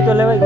ખાઈ તો લેવાય.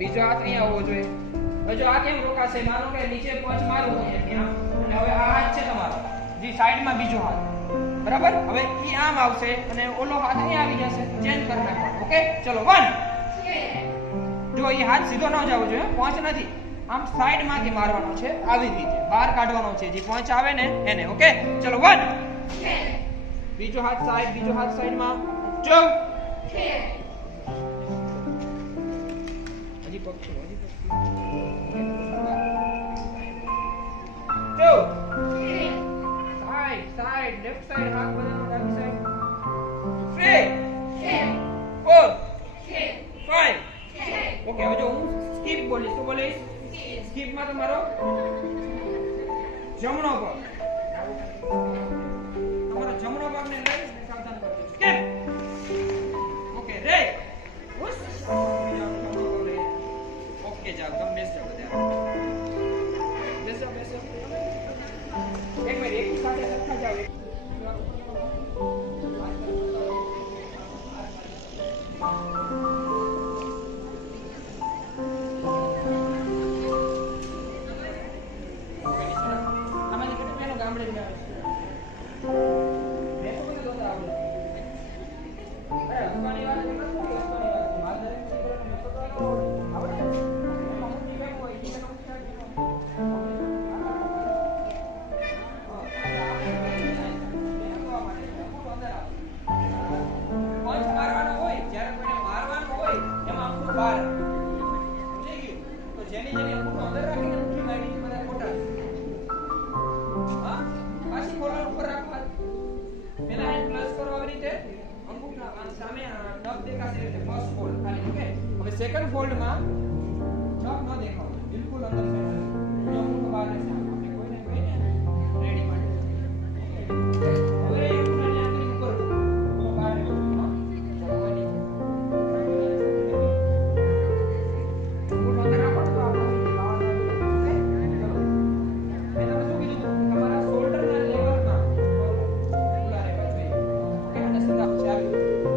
બીજો હાથ અહીંયા આવવો જોઈએ. હવે જો આ કેમ રોકાશે? માનો કે નીચે પંચ મારું હોય ત્યાં અને હવે આ હાથ છે તમારો જે સાઈડમાં બીજો હાથ, બરાબર? હવે ઈ આમ આવશે અને ઓલો હાથ અહીંયા આવી જશે. ચેન્જ કરી નાખવાનો. ઓકે ચલો 1. જો ઈ હાથ સીધો ન જવો જોઈએ, પંચ નથી, આમ સાઈડમાંથી મારવાનો છે, આવી રીતે બહાર કાઢવાનો છે જે પંચ આવે ને એને. ઓકે ચલો 1. બીજો હાથ સાઈડમાં. જો સાઈડ લેફ્ટ સાઈડ હાથ બનાવો, ડાબી સાઈડ. 3 4 5. ઓકે હવે જો હું સ્કીપ બોલીશ તો બોલીશ સ્કીપ માં તમારો જમણો પગ, તમારો જમણો પગને લઈ સાવધાન કરજો. સ્કીપ. ઓકે રે પુશ. ઓકે જાવ તમે બેસ જાવ બધા. બેસો એક મિનિટ એક સાથે સરખા જાવ. આમાંથી કેટલું પેલો ગામડે જ આવે છે. બેસો બધું દોસ્ત આવડે. અરે હસવાની વાત છે, હસવાની વાત છે. માલ દરેક દીકરાને બેસો તો આવડે. એમાં હું જીવે કોઈ જીવે નો સેકન્ડ ફોલ્ડ માં નખ ન દેખાવ, બિલકુલ અંદર સાઈડ અમુક બહાર રહેશે. આપણે કોઈને કહીને રેડી માટે હવે એક ઉનાળે આંતરિક કરો તો બહાર રહેવું.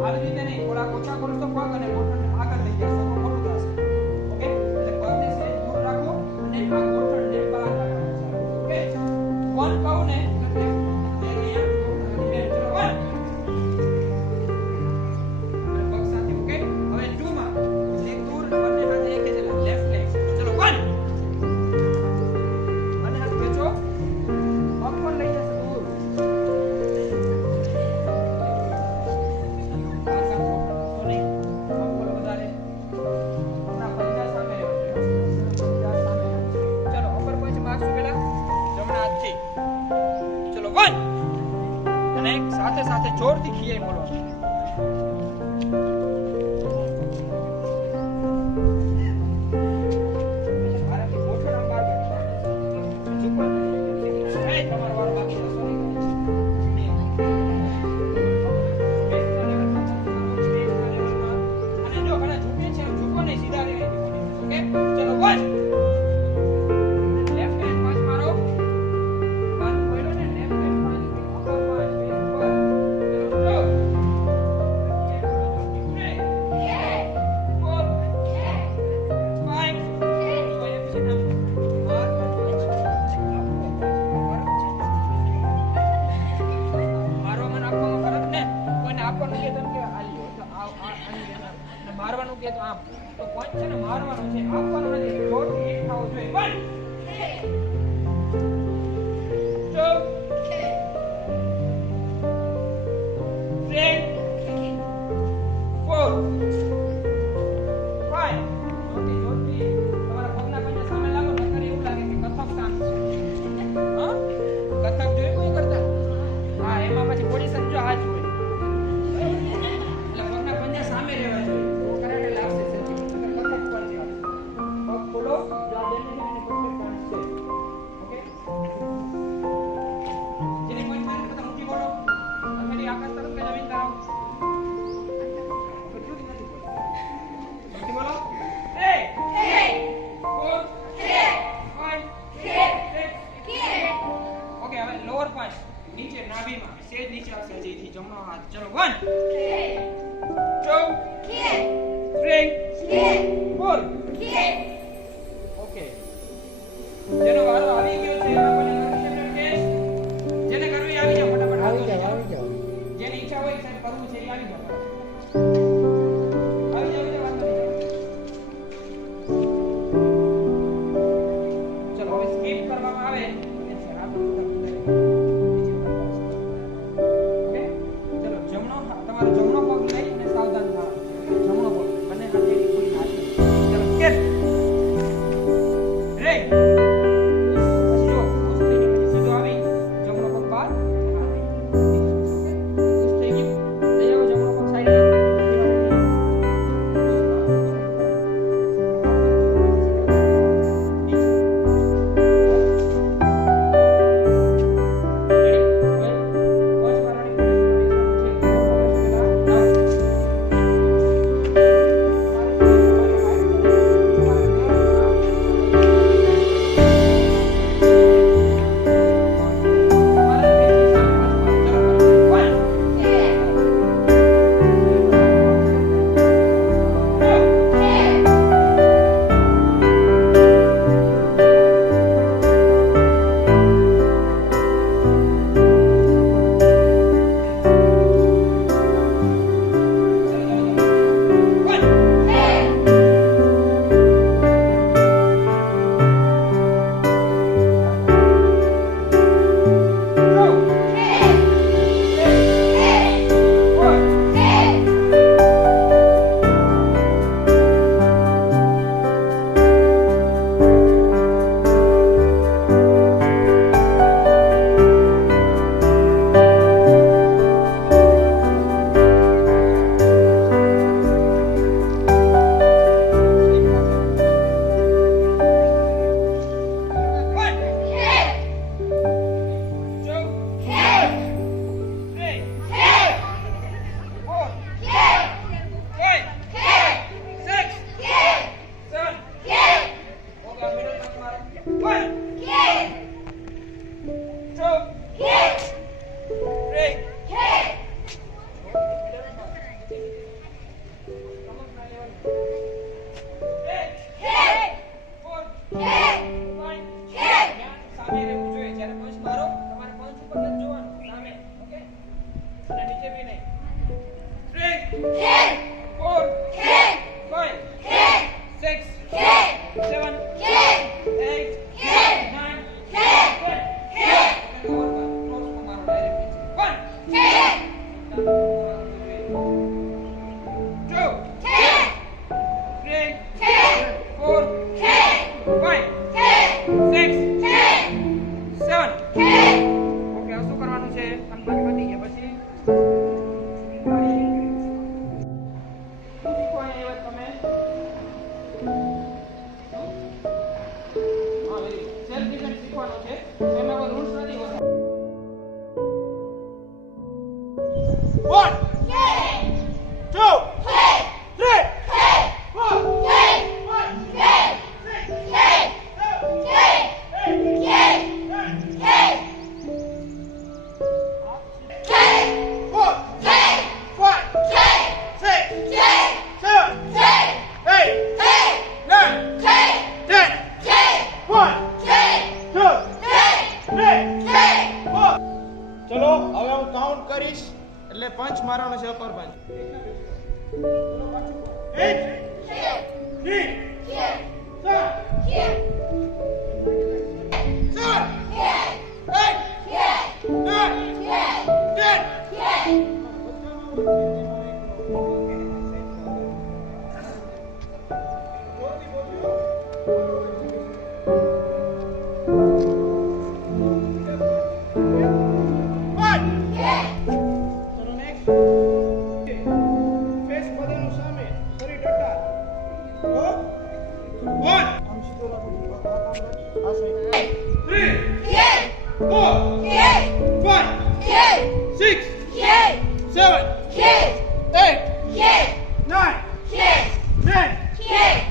આવી રીતે નહીં, થોડા ઓછા કરો તો પગ અને આગળ લઈ જશે. સાથે સાથે જોરથી ખીયાઈ બોલવાનું. આનું કે તો આમ તો પંચ છે ને મારવાનો છે આપવાનો નથી જોરથી એક થવો જોઈએ 5 મારવાનો છે અપર 5 8 3 7 7 8 9 10